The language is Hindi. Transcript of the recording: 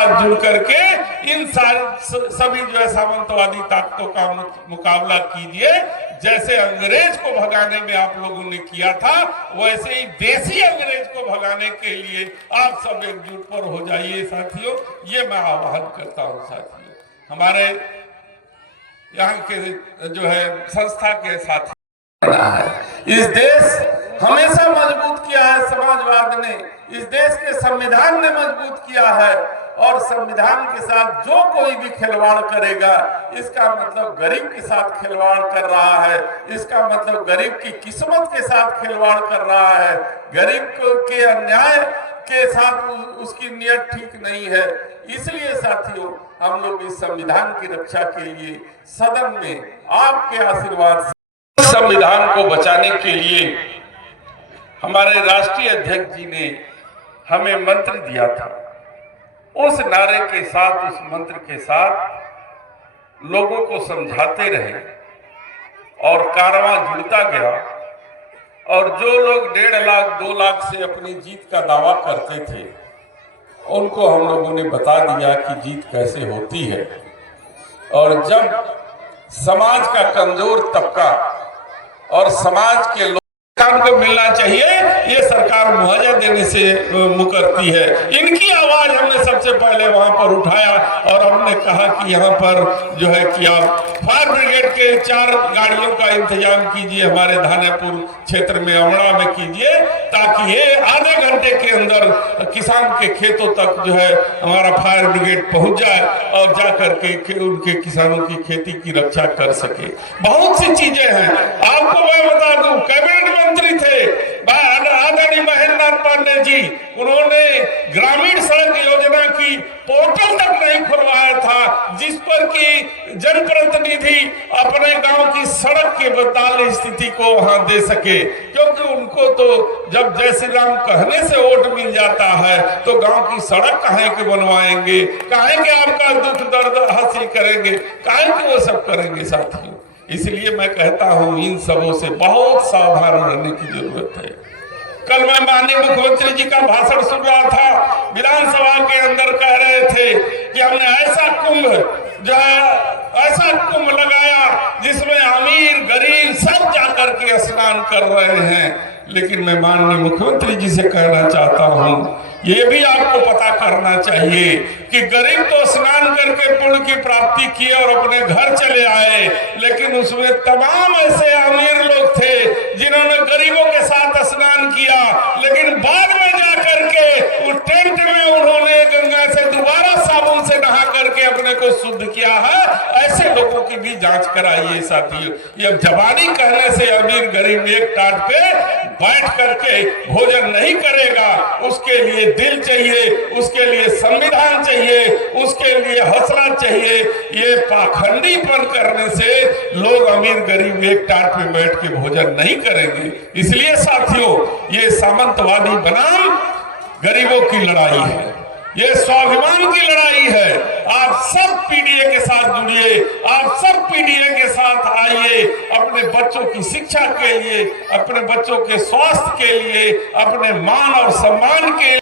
साथ जुड़ करके इन सभी जो है सामंतवादी ताकतों का मुकाबला कीजिए। जैसे अंग्रेज को भगाने में आप लोगों ने किया था, वैसे ही देसी अंग्रेज को भगाने के लिए आप सब एकजुट पर हो जाइए साथियों, ये मैं आह्वान करता हूं साथियों। हमारे यहाँ के जो है संस्था के साथी इस देश हमेशा मजबूत किया है समाजवाद ने, इस देश के संविधान ने मजबूत किया है, और संविधान के साथ जो कोई भी खिलवाड़ करेगा इसका मतलब गरीब के साथ खिलवाड़ कर रहा है, इसका मतलब गरीब की किस्मत के साथ खिलवाड़ कर रहा है, गरीब के अन्याय के साथ उसकी नियत ठीक नहीं है। इसलिए साथियों हम लोग इस संविधान की रक्षा के लिए सदन में आपके आशीर्वाद से संविधान को बचाने के लिए हमारे राष्ट्रीय अध्यक्ष जी ने हमें मंत्र दिया था। उस नारे के साथ, उस मंत्र के साथ लोगों को समझाते रहे और कारवां जुड़ता गया, और जो लोग 1.5 लाख 2 लाख से अपनी जीत का दावा करते थे उनको हम लोगों ने बता दिया कि जीत कैसे होती है। और जब समाज का कमजोर तबका और समाज के लोग को मिलना चाहिए, ये सरकार मुआवजा देने से मुकरती है। इनकी आवाज हमने सबसे पहले वहां पर उठाया और हमने कहा कि यहाँ पर जो है कि आप फायर ब्रिगेड के 4 गाड़ियों का इंतजाम कीजिए, हमारे धानेपुर क्षेत्र में अमड़ा में कीजिए, ताकि ये आधे घंटे के अंदर किसान के खेतों तक जो है हमारा फायर ब्रिगेड पहुंच जाए और जा करके उनके किसानों की खेती की रक्षा कर सके। बहुत सी चीजें हैं, आपको मैं बता दूं, कैबिनेट मंत्री थे आदरणीय महेंद्र नाथ पांडे जी, उन्होंने ग्रामीण सड़क योजना की पोर्टल तक नहीं खुलवाया था, जिस पर कि जनप्रतिनिधि अपने गांव की सड़क के बदहाल स्थिति को वहां दे सके, क्योंकि उनको तो जब जय श्री राम कहने से वोट मिल जाता है तो गांव की सड़क काहे के बनवाएंगे, काहे के आपका दुख दर्द हासिल करेंगे, काहे के वो सब करेंगे साथियों। इसलिए मैं कहता हूं इन सबों से बहुत सावधान रहने की जरूरत है। कल मैं माननीय मुख्यमंत्री जी का भाषण सुन रहा था, विधानसभा के अंदर कह रहे थे कि हमने ऐसा कुंभ जो है ऐसा कुंभ लगाया जिसमें अमीर गरीब सब जाकर के स्नान कर रहे हैं। लेकिन मैं माननीय मुख्यमंत्री जी से कहना चाहता हूं, ये भी आपको पता करना चाहिए कि गरीब तो स्नान करके पुण्य की प्राप्ति किए और अपने घर चले आए, लेकिन उसमें तमाम ऐसे अमीर लोग थे जिन्होंने गरीबों के साथ स्नान किया, लेकिन बाद में जाकर के उस टेंट में उन्होंने गंगा से दोबारा साबुन से नहा करके अपने को शुद्ध किया है। ऐसे लोगों की भी जांच कराइए साथियों। ये जवानी कहने से अमीर गरीब एक टाट पे बैठ करके भोजन नहीं करेगा, उसके लिए दिल चाहिए, उसके लिए संविधान चाहिए, उसके लिए हौसला चाहिए। ये पाखंडीपन करने से लोग अमीर गरीब एक टाट पे बैठ के भोजन नहीं करेंगे। इसलिए साथियों ये सामंतवादी बनाम गरीबों की लड़ाई है, ये स्वाभिमान की लड़ाई है। आप सब पीडीए के साथ जुड़िए, आप सब पीडीए के साथ आइए, अपने बच्चों की शिक्षा के लिए, अपने बच्चों के स्वास्थ्य के लिए, अपने मान और सम्मान के लिए।